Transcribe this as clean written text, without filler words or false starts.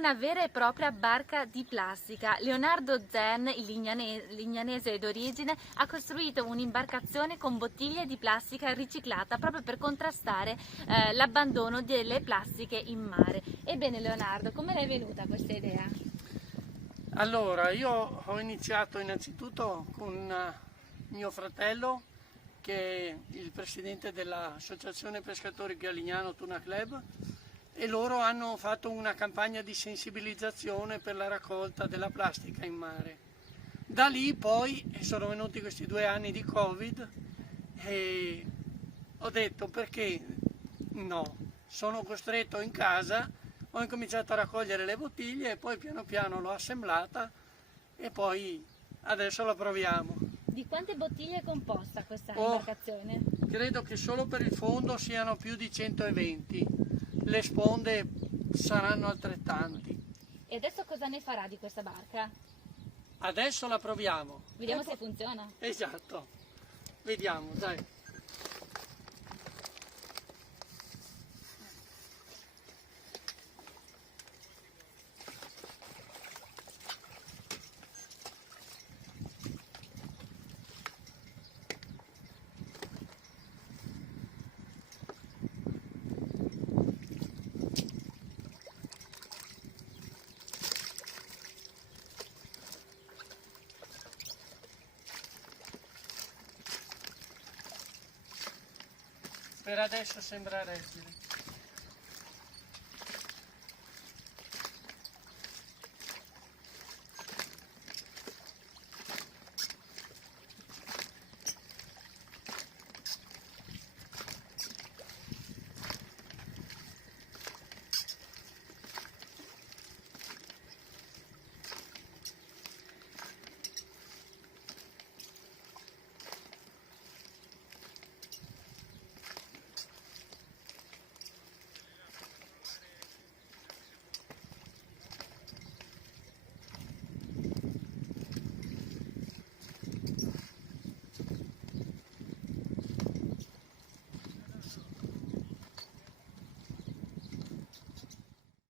una vera e propria barca di plastica. Leonardo Zen, il lignanese d'origine, ha costruito un'imbarcazione con bottiglie di plastica riciclata proprio per contrastare l'abbandono delle plastiche in mare. Ebbene Leonardo, come l'hai venuta questa idea? Allora, io ho iniziato innanzitutto con mio fratello, che è il presidente dell'Associazione Pescatori Galignano Tuna Club, e loro hanno fatto una campagna di sensibilizzazione per la raccolta della plastica in mare. Da lì poi sono venuti questi 2 anni di Covid e ho detto perché no, sono costretto in casa, ho incominciato a raccogliere le bottiglie e poi piano piano l'ho assemblata e poi adesso la proviamo. Di quante bottiglie è composta questa imbarcazione? Credo che solo per il fondo siano più di 120, le sponde saranno altrettanti. E adesso cosa ne farà di questa barca? Adesso la proviamo. Vediamo se funziona. Esatto, vediamo, dai. Per adesso sembra reggere.